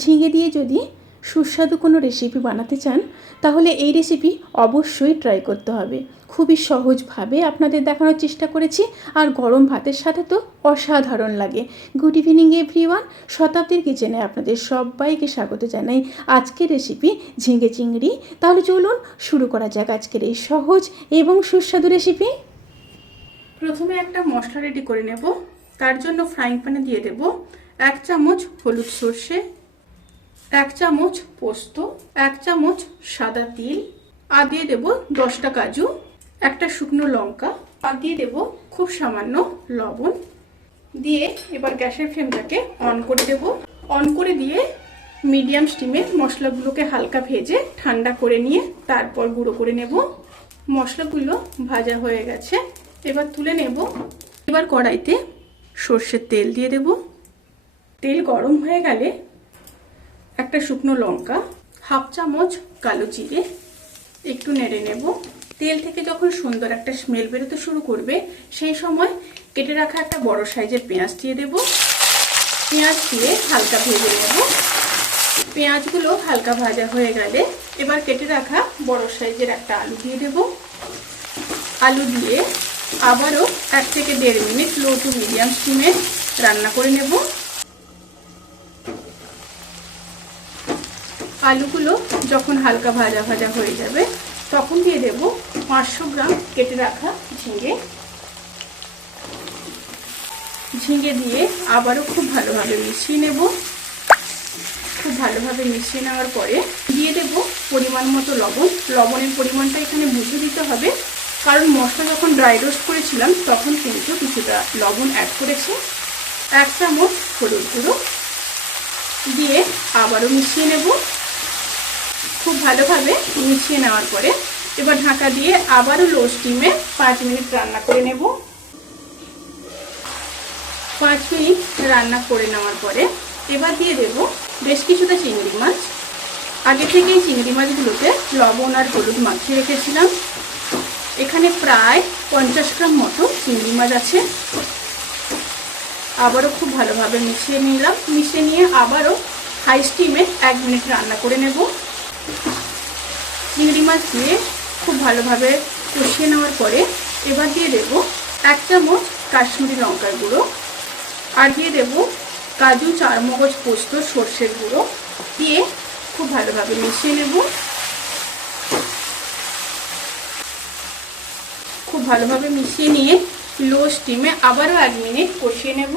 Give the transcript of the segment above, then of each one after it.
ঝিঙে দিয়ে যদি সুস্বাদু কোনো রেসিপি বানাতে চান তাহলে এই রেসিপি অবশ্যই ট্রাই করতে হবে। খুবই সহজভাবে আপনাদের দেখানোর চেষ্টা করেছি, আর গরম ভাতের সাথে তো অসাধারণ লাগে। গুড ইভিনিং এভরিওয়ান, শতাব্দীর কিচেনে আপনাদের সবাইকে স্বাগত জানাই। আজকের রেসিপি ঝিঙে চিংড়ি। তাহলে চলুন শুরু করা যাক আজকের এই সহজ এবং সুস্বাদু রেসিপি। প্রথমে একটা মশলা রেডি করে নেব। তার জন্য ফ্রাইং প্যানে দিয়ে দেব 1 চামচ হলুদ সর্ষে, 1 চামচ পোস্ত, 1 চামচ সাদা তিল, আর দিয়ে দেব 10টা কাজু, একটা শুকনো লঙ্কা, আর দিয়ে দেব খুব সামান্য লবণ। দিয়ে এবার গ্যাসের ফ্লেমটাকে অন করে দেব। অন করে দিয়ে মিডিয়াম স্টিমে মশলাগুলোকে হালকা ভেজে ঠান্ডা করে নিয়ে তারপর গুঁড়ো করে নেব। মশলাগুলো ভাজা হয়ে গেছে, এবার তুলে নেব। এবার কড়াইতে সর্ষের তেল দিয়ে দেব। তেল গরম হয়ে গেলে একটা শুকনো লঙ্কা, 1/2 চামচ কালো জিরে একটু নেড়ে নেব। তেল থেকে যখন সুন্দর একটা স্মেল বেরোতে শুরু করবে সেই সময় কেটে রাখা একটা বড় সাইজের পেঁয়াজ দিয়ে দেব। পেঁয়াজ দিয়ে হালকা ভেজে নেব। পেঁয়াজগুলো হালকা ভাজা হয়ে গেলে এবার কেটে রাখা বড় সাইজের একটা আলু দিয়ে দেব। আলু দিয়ে আবারও 1 থেকে 1.5 মিনিট লো টু মিডিয়াম স্টিমে রান্না করে নেব। আলুগুলো যখন হালকা ভাজা ভাজা হয়ে যাবে তখন দিয়ে দেব 500 গ্রাম কেটে রাখা ঝিঙে। ঝিঙে দিয়ে আবারও খুব ভালোভাবে মিশিয়ে নেব। খুব ভালোভাবে মিশিয়ে নেওয়ার পরে দিয়ে দেব পরিমাণ মতো লবণ। লবণের পরিমাণটা এখানে বুঝে দিতে হবে, কারণ মশলা যখন ড্রাই রোস্ট করেছিলাম তখন কিন্তু কিছুটা লবণ অ্যাড করেছি। 1 চামচ হলুদ গুঁড়ো দিয়ে আবারও মিশিয়ে নেব। খুব ভালোভাবে মিশিয়ে নেওয়ার পরে এবার ঢাকা দিয়ে আবারও লো স্টিমে 5 মিনিট রান্না করে নেব। 5 মিনিট রান্না করে নেওয়ার পরে এবার দিয়ে দেব বেশ কিছুটা চিংড়ি মাছ। আগে থেকেই চিংড়ি মাছগুলোতে লবণ আর হলুদ মাখিয়ে রেখেছিলাম। এখানে প্রায় 50 গ্রাম মতো চিংড়ি মাছ আছে। আবারও খুব ভালোভাবে মিশিয়ে নিলাম। মিশিয়ে নিয়ে আবারও হাই স্টিমে 1 মিনিট রান্না করে নেব। চিংড়ি মাছ দিয়ে খুব ভালোভাবে কষিয়ে নেওয়ার পরে এবার দিয়ে দেব 1 চামচ কাশ্মীরি লঙ্কার গুঁড়ো, আর দিয়ে দেব কাজু, চারমগজ, পোস্ত, সর্ষের গুঁড়ো দিয়ে খুব ভালোভাবে মিশিয়ে নেব। খুব ভালোভাবে মিশিয়ে নিয়ে লো স্টিমে আবারও 1 মিনিট কষিয়ে নেব।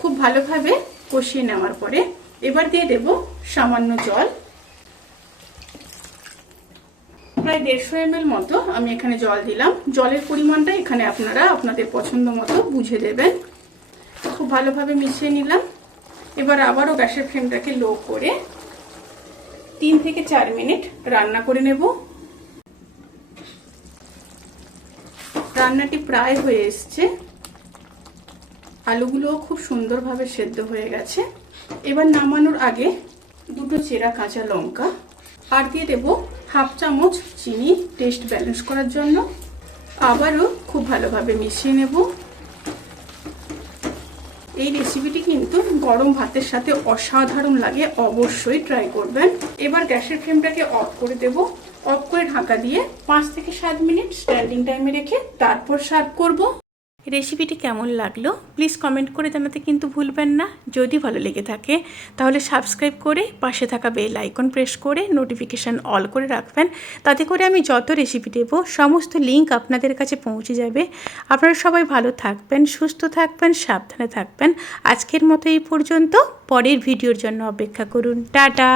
খুব ভালোভাবে কষিয়ে নেওয়ার পরে এবার দিয়ে দেব সামান্য জল। প্রায় 150 ml মতো আমি এখানে জল দিলাম। জলের পরিমাণটা এখানে আপনারা আপনাদের পছন্দ মতো বুঝে দেবেন। খুব ভালোভাবে মিশিয়ে নিলাম। এবার আবারও গ্যাসের ফ্লেমটাকে লো করে 3 থেকে 4 মিনিট রান্না করে নেব। রান্নাটি প্রায় হয়ে এসছে। আলুগুলোও খুব সুন্দরভাবে সেদ্ধ হয়ে গেছে। এবার নামানোর আগে 2টো চেরা কাঁচা লঙ্কা, আর দিয়ে দেব 1/2 চামচ চিনি টেস্ট ব্যালেন্স করার জন্য। আবারও খুব ভালোভাবে মিশিয়ে নেব। এই রেসিপিটি কিন্তু গরম ভাতের সাথে অসাধারণ লাগে, অবশ্যই ট্রাই করবেন। এবার গ্যাসের ফ্লেমটাকে অফ করে দেব। অফ করে ঢাকা দিয়ে 5 থেকে 7 মিনিট স্ট্যান্ডিং টাইমে রেখে তারপর সার্ভ করব। রেসিপিটি কেমন লাগলো প্লিজ কমেন্ট করে জানাতে কিন্তু ভুলবেন না। যদি ভালো লেগে থাকে তাহলে সাবস্ক্রাইব করে পাশে থাকা বেল আইকন প্রেস করে নোটিফিকেশান অল করে রাখবেন। তাতে করে আমি যত রেসিপি দেব সমস্ত লিঙ্ক আপনাদের কাছে পৌঁছে যাবে। আপনারা সবাই ভালো থাকবেন, সুস্থ থাকবেন, সাবধানে থাকবেন। আজকের মতো এই পর্যন্ত। পরের ভিডিওর জন্য অপেক্ষা করুন। টাটা।